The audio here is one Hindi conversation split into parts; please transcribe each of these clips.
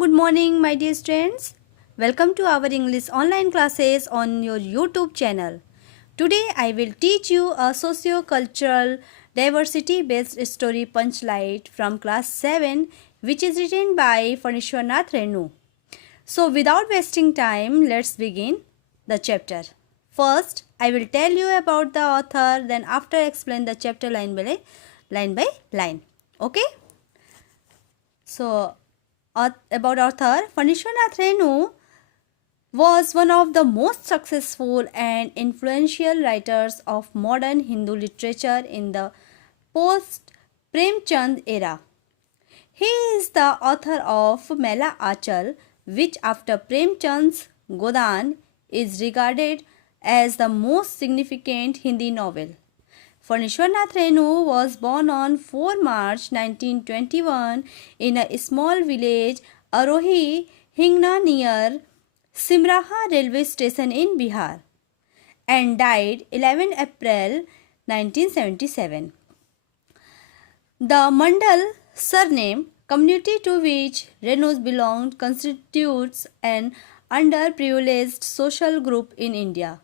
good morning, my dear students. Welcome to our English online classes on your YouTube channel. Today, I will teach you a socio-cultural diversity-based story punchline from class 7, which is written by Phanishwarnath Renu. So, without wasting time, let's begin the chapter. First, I will tell you about the author, then after explain the chapter line by line. Okay? So, about author, Phanishwarnath Renu was one of the most successful and influential writers of modern Hindu literature in the post-Premchand era. He is the author of Maila Aachal, which after Premchand's Godan is regarded as the most significant Hindi novel. Phanishwarnath Renu was born on 4 March 1921 in a small village Arohi, Hingna near Simraha railway station in Bihar and died 11 April 1977. The Mandal surname community to which Renus belonged constitutes an underprivileged social group in India.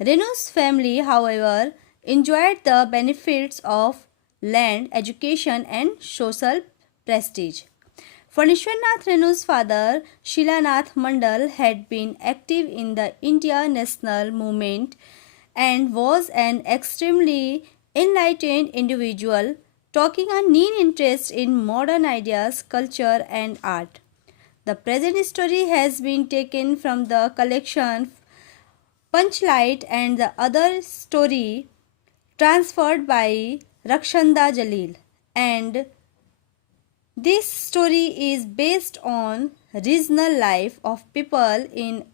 Renus' family, however, enjoyed the benefits of land, education and social prestige. Phanishwarnath Renu's father, Shilanath Mandal, had been active in the India national movement and was an extremely enlightened individual, taking a keen interest in modern ideas, culture and art. The present story has been taken from the collection Punchlight and the other story transferred by Rakshanda Jalil, and this story is based on regional life of people in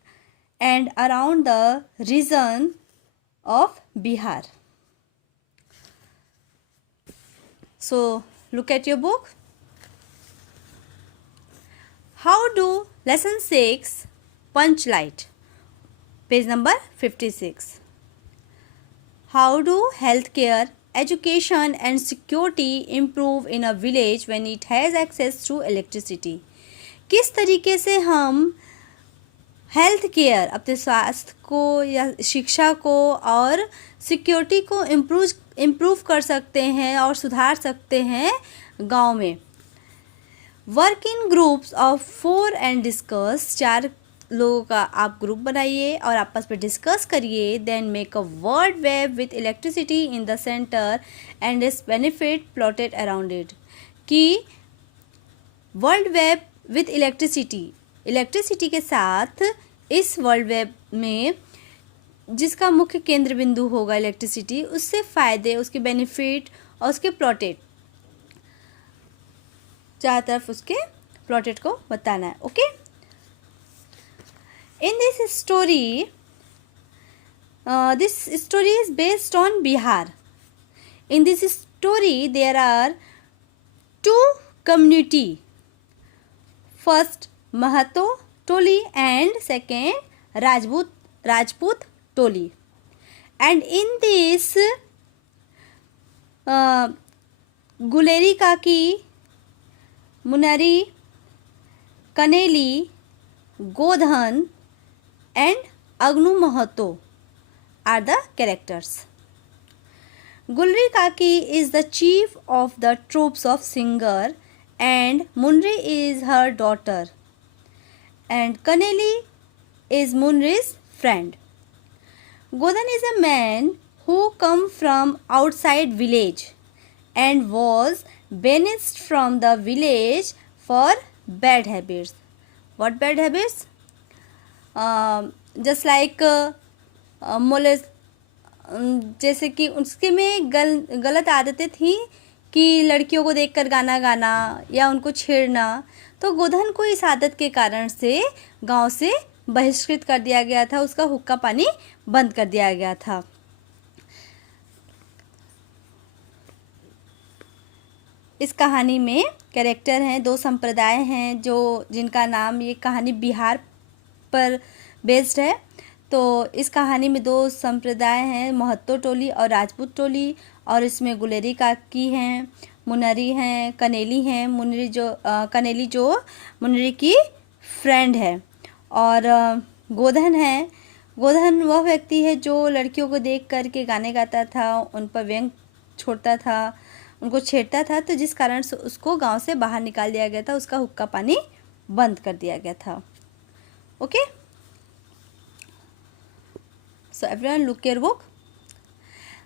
and around the region of Bihar. So look at your book. How do lesson 6 Punchlight, page number 56. How do healthcare, education and security improve in a village when it has access to electricity? किस तरीके से हम हेल्थ केयर, अपने स्वास्थ्य को या शिक्षा को और सिक्योरिटी को इम्प्रूव कर सकते हैं और सुधार सकते हैं गांव में? Work in groups of 4 and discuss, 4 लोगों का आप ग्रुप बनाइए और आपस में डिस्कस करिए. Then make a word web with electricity in the center and its benefit plotted around it. कि वर्ल्ड वेब विथ इलेक्ट्रिसिटी के साथ इस वर्ल्ड वेब में जिसका मुख्य केंद्र बिंदु होगा इलेक्ट्रिसिटी, उससे फ़ायदे, उसके बेनिफिट और उसके प्लॉटेड, चारों तरफ उसके प्लॉटेड को बताना है. Okay. In this story is based on Bihar. In this story, there are 2 community. First, Mahato Toli and second, Rajput Toli. And in this, Guleri Kaki, Munari, Kaneli, Godhan and Agnu Mahato are the characters. Gulri Kaki is the chief of the troops of Singer and Munri is her daughter and Kaneli is Munri's friend. Godhan is a man who come from outside village and was banished from the village for bad habits. What bad habits? Just like मोलेस, जैसे कि उसके में गलत आदतें थी कि लड़कियों को देखकर गाना गाना या उनको छेड़ना. तो गोधन को इस आदत के कारण से गांव से बहिष्कृत कर दिया गया था, उसका हुक्का पानी बंद कर दिया गया था. इस कहानी में कैरेक्टर हैं, 2 संप्रदाय हैं जिनका नाम, ये कहानी बिहार पर बेस्ड है. तो इस कहानी में 2 संप्रदाय हैं, महतो टोली और राजपूत टोली, और इसमें गुलेरी काकी हैं मुनरी हैं, कनेली हैं, कनेली जो मुनरी की फ्रेंड है, और गोधन है। गोधन वह व्यक्ति है जो लड़कियों को देख करके गाने गाता था, उन पर व्यंग छोड़ता था, उनको छेड़ता था, तो जिस कारण से उसको गांव से बाहर निकाल दिया गया था, उसका हुक्का पानी बंद कर दिया गया था। Okay, so everyone look your book.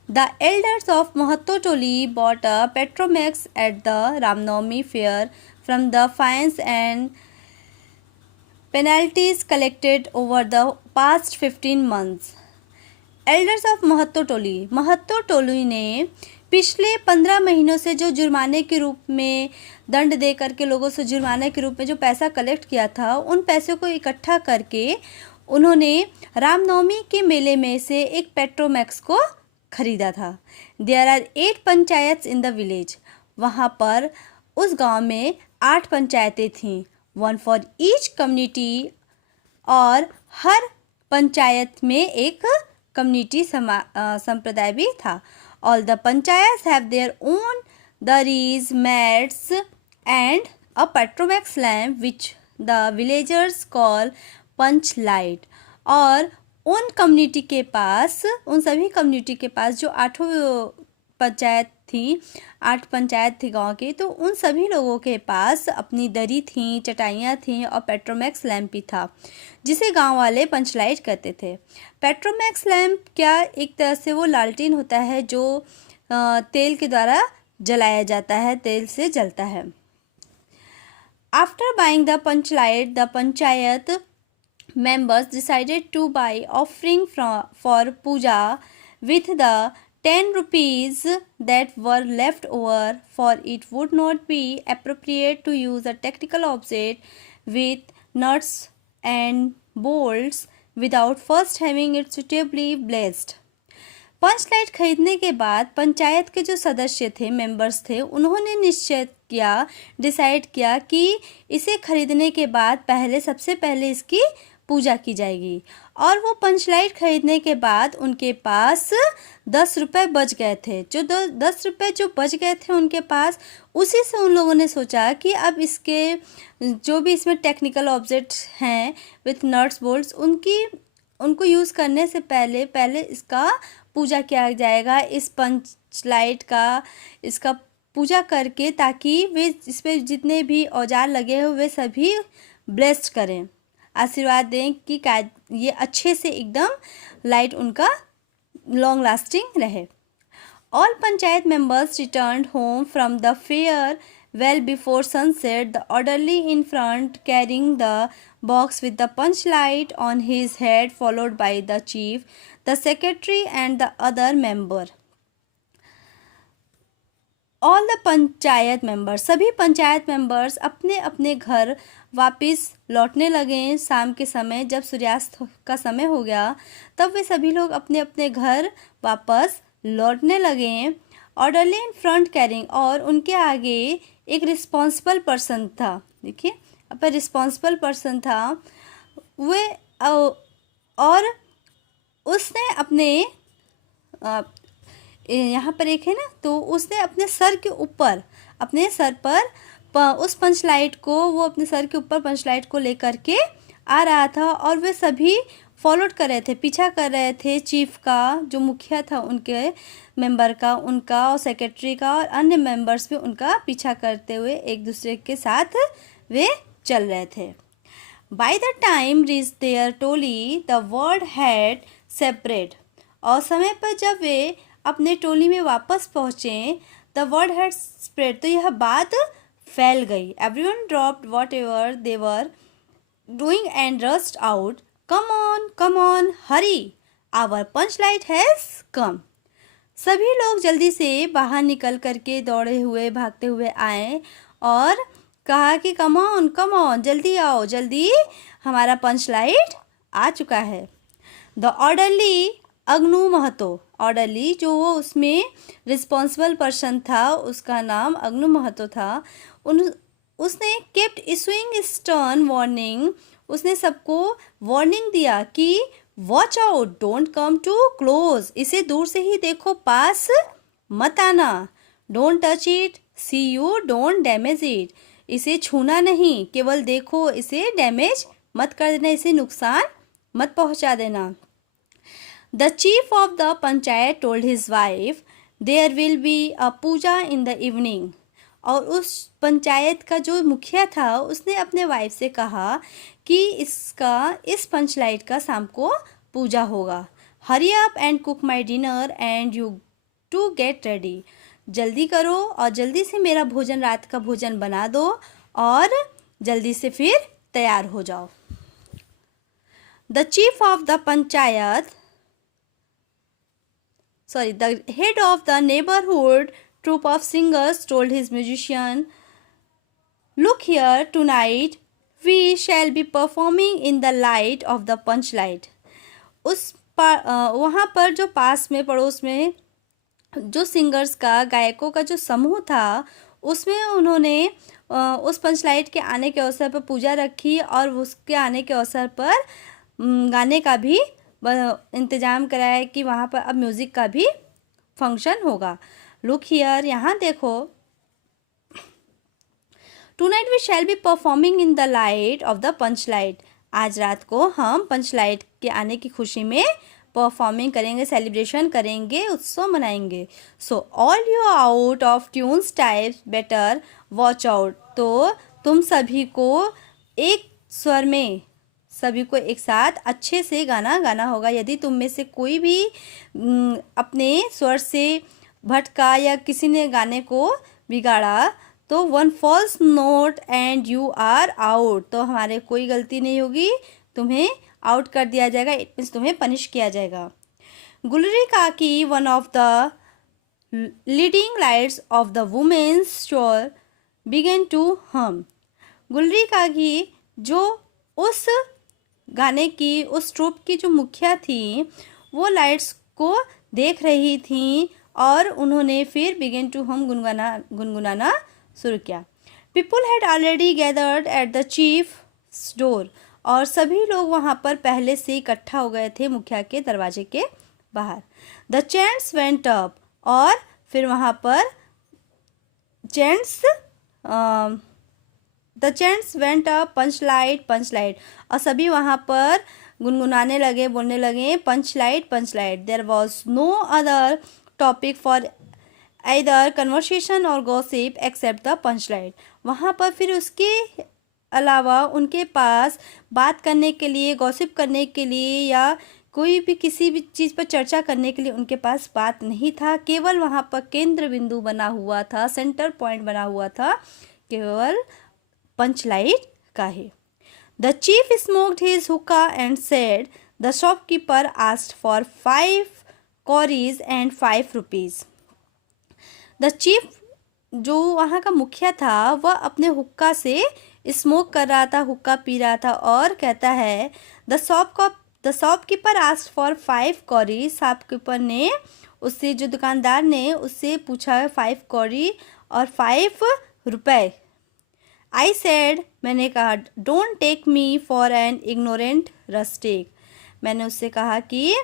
The elders of Mahatto Toli bought a Petromax at the Ramnavami fair from the fines and penalties collected over the past 15 months. Elders of Mahato Toli ने पिछले 15 महीनों से जो जुर्माने के रूप में दंड दे करके लोगों से जुर्माने के रूप में जो पैसा कलेक्ट किया था, उन पैसों को इकट्ठा करके उन्होंने रामनवमी के मेले में से एक पेट्रोमैक्स को खरीदा था। There are 8 panchayat in the village. वहाँ पर उस गांव में 8 पंचायतें थीं, 1 फॉर ईच कम्युनिटी, और हर पंचायत में एक कम्युनिटी संप्रदाय भी था। All the panchayat have their own durries, mats and a Petromax lamp which the villagers call punch light. और उन कम्युनिटी के पास, उन सभी कम्युनिटी के पास जो 8 पंचायत थी, 8 पंचायत थी गांव की, तो उन सभी लोगों के पास अपनी दरी थी, चटाइयाँ थीं और पेट्रोमैक्स लैम्प भी था, जिसे गांव वाले पंचलाइट कहते थे। पेट्रोमैक्स लैम्प क्या, एक तरह से वो लालटेन होता है जो तेल के द्वारा जलाया जाता है, तेल से जलता है। After buying the Panchlight, the panchayat members decided to buy offering for puja with the 10 rupees that were left over, for it would not be appropriate to use a technical object with nuts and bolts without first having it suitably blessed. Panchlight खरीदने के बाद पंचायत के जो सदस्य थे, मेंबर्स थे, उन्होंने डिसाइड किया कि इसे खरीदने के बाद सबसे पहले इसकी पूजा की जाएगी। और वो पंचलाइट खरीदने के बाद उनके पास 10 रुपये बच गए थे। जो 10 रुपये जो बच गए थे उनके पास, उसी से उन लोगों ने सोचा कि अब इसके जो भी इसमें टेक्निकल ऑब्जेक्ट्स हैं विथ नट्स बोल्ट्स, उनको यूज़ करने से पहले इसका पूजा किया जाएगा, इस पंचलाइट का इसका पूजा करके, ताकि वे इस पर जितने भी औजार लगे हुए वे सभी ब्लेस्ड करें, आशीर्वाद दें कि ये अच्छे से एकदम लाइट उनका लॉन्ग लास्टिंग रहे। All panchayat members returned home from the fair well before sunset, the orderly in front carrying the box with the punch light on his head, followed by the chief, the secretary and the other member. All the panchayat members, सभी पंचायत मेंबर्स अपने अपने घर वापस लौटने लगे। शाम के समय जब सूर्यास्त का समय हो गया, तब वे सभी लोग अपने अपने घर वापस लौटने लगे। ऑर्डरली इन फ्रंट कैरिंग, और उनके आगे एक रिस्पॉन्सिबल पर्सन था। देखिए, अब रिस्पॉन्सिबल पर्सन था वे, और उसने अपने यहाँ पर एक है ना, तो उसने अपने सर पर उस पंचलाइट को, वो अपने सर के ऊपर पंचलाइट को लेकर के आ रहा था, और वे सभी फॉलोड कर रहे थे, पीछा कर रहे थे चीफ का, जो मुखिया था उनके मेंबर का, उनका, और सेक्रेटरी का, और अन्य मेंबर्स भी उनका पीछा करते हुए एक दूसरे के साथ वे चल रहे थे। By the time reach there toli, the word had separate, और समय पर जब वे अपने टोली में वापस पहुँचे, द वर्ड हैड स्प्रेड, तो यह बात फैल गई। Everyone dropped whatever they were doing and rushed out, come on hurry, our punch light has come. सभी लोग जल्दी से बाहर निकल करके दौड़े हुए, भागते हुए आए और कहा कि कम ऑन, जल्दी आओ, जल्दी हमारा पंच लाइट आ चुका है। The orderly Agnu Mahato, orderly जो वो उसमें रिस्पॉन्सिबल पर्सन था, उसका नाम अग्नु महतो था, उसने केप्ट इशूइंग स्टर्न वार्निंग, उसने सबको वार्निंग दिया कि watch out, don't come too close, इसे दूर से ही देखो, पास मत आना, don't touch it, see you don't damage it, इसे छूना नहीं, केवल देखो, इसे डैमेज मत कर देना, इसे नुकसान मत पहुंचा देना। The chief of the panchayat told his wife there will be a puja in the evening. और उस पंचायत का जो मुखिया था उसने अपने वाइफ से कहा कि इस पंचलाइट का शाम को पूजा होगा। Hurry up and cook my dinner and you too get ready, जल्दी करो और जल्दी से मेरा भोजन, रात का भोजन बना दो और जल्दी से फिर तैयार हो जाओ। The chief of the panchayat the head of the neighborhood troupe of singers told his musician, look here, tonight we shall be performing in the light of the punch light। वहाँ पर जो पास में पड़ोस में जो सिंगर्स का, गायकों का जो समूह था, उसमें उन्होंने उस पंच लाइट के आने के अवसर पर पूजा रखी और उसके आने के अवसर पर गाने का भी इंतज़ाम कराया कि वहाँ पर अब म्यूज़िक का भी फंक्शन होगा। लुक हियर, यहाँ देखो, tonight we shall be performing in the light of the punch light, आज रात को हम पंच लाइट के आने की खुशी में परफॉर्मिंग करेंगे, सेलिब्रेशन करेंगे, उत्सव मनाएंगे। So all you out of tunes types better watch out, तो तुम सभी को एक स्वर में, सभी को एक साथ अच्छे से गाना गाना होगा। यदि तुम में से कोई भी अपने स्वर से भटका या किसी ने गाने को बिगाड़ा तो one false note and you are out, तो हमारे कोई गलती नहीं होगी, तुम्हें आउट कर दिया जाएगा, इट मीन्स तुम्हें पनिश किया जाएगा। Gulri Kaki, one of the leading lights of the women's shore, began to hum. Gulri काकी जो उस गाने की, उस ट्रूप की जो मुखिया थी, वो लाइट्स को देख रही थी और उन्होंने फिर बिगेन टू हम गुनगुनाना शुरू किया। People had already gathered at the chiefs door, और सभी लोग वहाँ पर पहले से इकट्ठा हो गए थे मुखिया के दरवाजे के बाहर। द चैंट्स वेंट अप, और फिर वहाँ पर the chants went up, punch light punch light, और सभी वहाँ पर गुनगुनाने लगे, बोलने लगे punch light punch light. There was no other topic for either conversation और gossip except the punch light. वहाँ पर फिर उसके अलावा उनके पास बात करने के लिए, गॉसिप करने के लिए या कोई भी किसी भी चीज़ पर चर्चा करने के लिए उनके पास बात नहीं था। केवल वहाँ पर केंद्र बिंदु बना हुआ था, सेंटर पॉइंट बना हुआ था, केवल पंच लाइट का है। The chief smoked his hookah and said, the shopkeeper asked for 5 cowries and 5 rupees. The chief, जो वहाँ का मुखिया था, वह अपने हुक्का से स्मोक कर रहा था, हुक्का पी रहा था और कहता है, द शॉपकीपर आस्क्ड फॉर 5 कौरी। शॉपकीपर ने उससे, जो दुकानदार ने उससे पूछा 5 कौरी और 5 रुपए। आई सेड, मैंने कहा, don't take me for an ignorant rustic, मैंने उससे कहा कि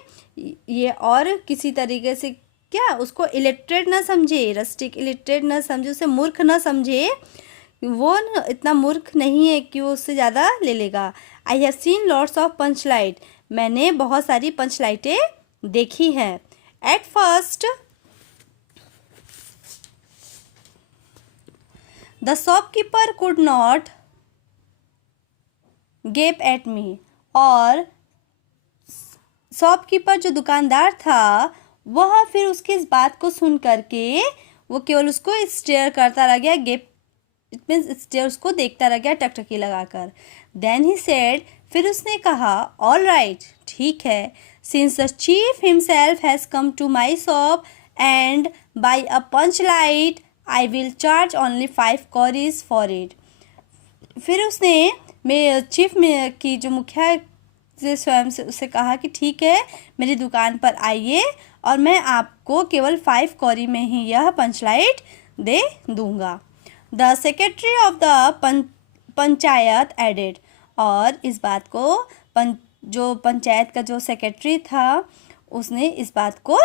ये और किसी तरीके से क्या उसको इलिटरेट ना समझे, रस्टिक इलिटरेट ना समझे, उसे मूर्ख ना समझे, वो इतना मूर्ख नहीं है कि वो उससे ज़्यादा ले लेगा। I have seen lots of punch light, मैंने बहुत सारी पंच लाइटें देखी हैं। At first the shopkeeper could not gape at me, और शॉपकीपर जो दुकानदार था वह फिर उसकी इस बात को सुन करके वो केवल उसको स्टेयर करता रह गया, गेप इट मीन्स स्टेयर, उसको देखता रह गया टकटकी लगाकर। देन ही सेड, फिर उसने कहा, ऑल राइट, ठीक है, since the chief himself has come to my shop and buy a punch light I will charge only 5 cowries for it. फिर उसने चीफ में की जो मुखिया से स्वयं से उससे कहा कि ठीक है, मेरी दुकान पर आइए और मैं आपको केवल 5 कौरी में ही यह पंच लाइट दे दूंगा। The secretary of the panchayat added, और इस बात को जो पंचायत का जो सेक्रेटरी था उसने इस बात को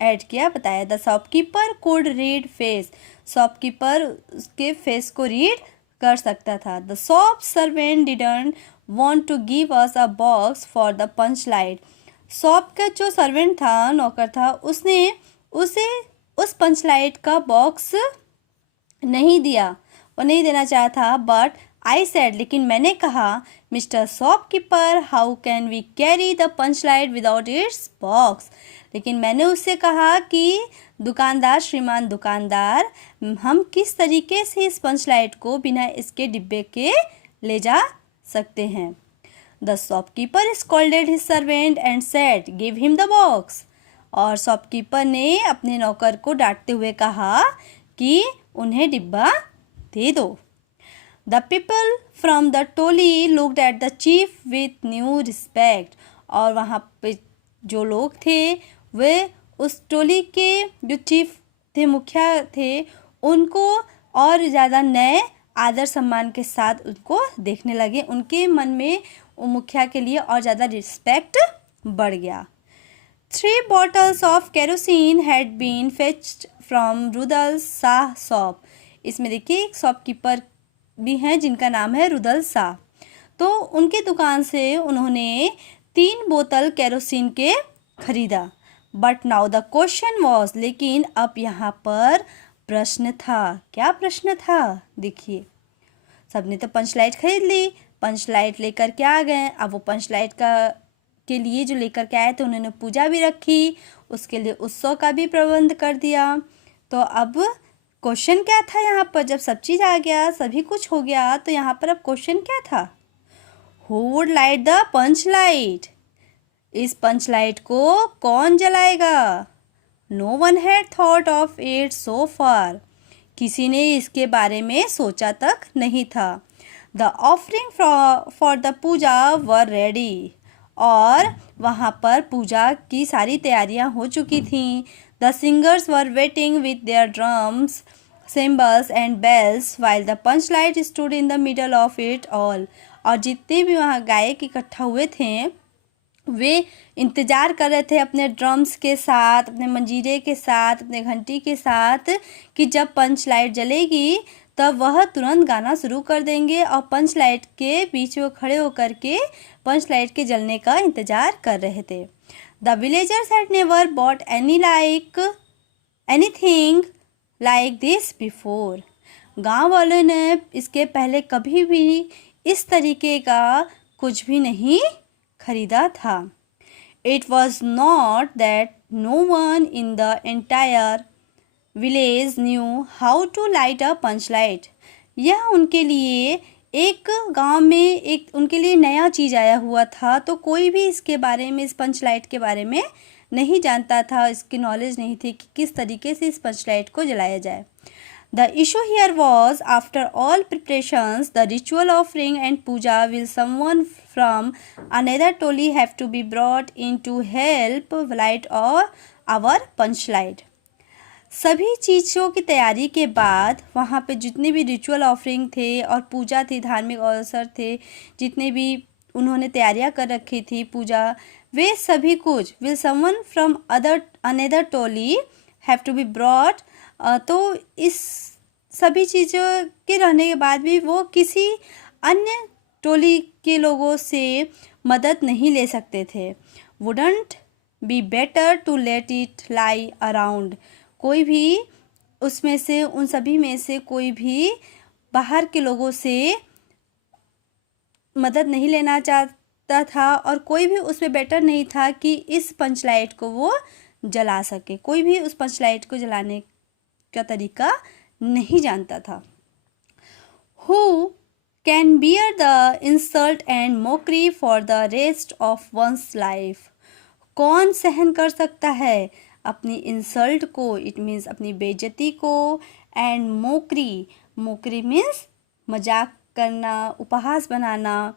ऐड किया, बताया। The shopkeeper could read face, shopkeeper उसके फेस को रीड कर सकता था। The shop servant didn't want to give us a box for the punch light. Shop का जो सर्वेंट था, नौकर था, उसने उसे उस पंच लाइट का बॉक्स नहीं दिया, वो नहीं देना चाहा था। बट आई सेड, लेकिन मैंने कहा, mister shopkeeper, how can we carry the punch light without its box. लेकिन मैंने उससे कहा कि दुकानदार, श्रीमान दुकानदार, हम किस तरीके से इस पंच लाइट को बिना इसके डिब्बे के ले जा सकते हैं। The shopkeeper scolded his servant and said, give him the box. और शॉपकीपर ने अपने नौकर को डांटते हुए कहा कि उन्हें डिब्बा दे दो। The people from the Toli looked at the chief with new respect. और वहाँ पे जो लोग थे वे उस टोली के जो चीफ थे, मुखिया थे, उनको और ज़्यादा नए आदर सम्मान के साथ उनको देखने लगे। उनके मन में वो मुखिया के लिए और ज़्यादा रिस्पेक्ट बढ़ गया। 3 bottles of kerosene had been fetched from Rudal Shah shop. इसमें देखिए एक शॉपकीपर भी हैं जिनका नाम है रुदल शाह। तो उनके दुकान से उन्होंने 3 बोतल केरोसिन के खरीदा। But now the question was, लेकिन अब यहाँ पर प्रश्न था। क्या प्रश्न था? देखिए, सबने तो पंच लाइट खरीद ली, पंच लाइट लेकर के आ गए। अब वो पंच लाइट के लिए जो लेकर के आए थे उन्होंने पूजा भी रखी, उसके लिए उत्सव का भी प्रबंध कर दिया। तो अब क्वेश्चन क्या था यहाँ पर? जब सब चीज़ आ गया, सभी कुछ हो गया, तो यहाँ पर अब क्वेश्चन क्या था? Who would light the punch light? इस पंच लाइट को कौन जलाएगा? No one had thought of it so far. किसी ने इसके बारे में सोचा तक नहीं था। The offering for the puja were ready. और वहाँ पर पूजा की सारी तैयारियाँ हो चुकी थीं। The singers were waiting with their drums, cymbals and bells while the punch light stood in the middle of it all। और जितने भी वहाँ गायक इकट्ठा हुए थे वे इंतज़ार कर रहे थे अपने ड्रम्स के साथ, अपने मंजीरे के साथ, अपने घंटी के साथ कि जब पंच लाइट जलेगी तब वह तुरंत गाना शुरू कर देंगे और पंच लाइट के बीच में खड़े होकर के पंच लाइट के जलने का इंतज़ार कर रहे थे। The villagers had never bought anything like this before. गाँव वालों ने इसके पहले कभी भी इस तरीके का कुछ भी नहीं खरीदा था। It was not that no one in the entire village knew how to light a punch light। यह उनके लिए एक गांव में एक उनके लिए नया चीज़ आया हुआ था, तो कोई भी इसके बारे में, इस पंच लाइट के बारे में नहीं जानता था, इसकी नॉलेज नहीं थी कि किस तरीके से इस पंच लाइट को जलाया जाए। The issue here was, after all preparations, the ritual offering and puja, will someone from another toli have to be brought in to help light our punch light। सभी चीज़ों की तैयारी के बाद वहाँ पे जितने भी रिचुअल ऑफरिंग थे और पूजा थी, धार्मिक अवसर थे, जितने भी उन्होंने तैयारियाँ कर रखी थी पूजा, वे सभी कुछ will someone from another toli have to be brought. तो इस सभी चीज़ों के रहने के बाद भी वो किसी अन्य टोली के लोगों से मदद नहीं ले सकते थे। Wouldn't be better to let it lie around. कोई भी उसमें से, उन सभी में से कोई भी बाहर के लोगों से मदद नहीं लेना चाहता था और कोई भी उसमें बेटर नहीं था कि इस पंच लाइट को वो जला सके। कोई भी उस पंच लाइट को जलाने का तरीका नहीं जानता था। Who can bear the insult and mockery for the rest of one's life? कौन सहन कर सकता है अपनी इंसल्ट को, इट मीन्स अपनी बेइज्जती को, एंड मोकरी मीन्स मजाक करना, उपहास बनाना,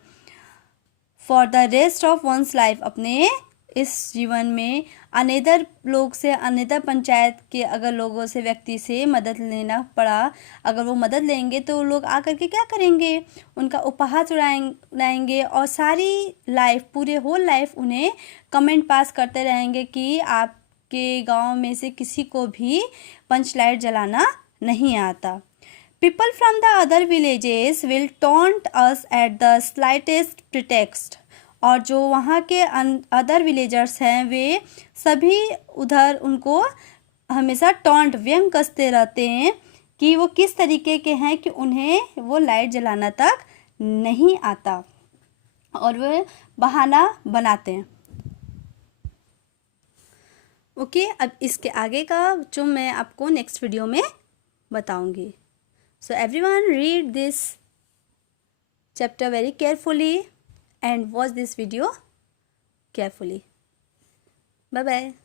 for the rest of one's life, अपने इस जीवन में अनेदर लोग से, अनेदर पंचायत के अगर लोगों से, व्यक्ति से मदद लेना पड़ा, अगर वो मदद लेंगे तो लोग आकर के क्या करेंगे? उनका उपहास उड़ाएंगे और सारी लाइफ, पूरे होल लाइफ उन्हें कमेंट पास करते रहेंगे कि आपके गांव में से किसी को भी पंच लाइट जलाना नहीं आता। People from the other villages will taunt us at the slightest pretext. और जो वहाँ के अदर विलेजर्स हैं वे सभी उधर उनको हमेशा टॉन्ट व्यंग कसते रहते हैं कि वो किस तरीके के हैं कि उन्हें वो लाइट जलाना तक नहीं आता और वे बहाना बनाते हैं। ओके, अब इसके आगे का जो मैं आपको नेक्स्ट वीडियो में बताऊंगी। So everyone read this chapter very carefully and watch this video carefully. Bye bye.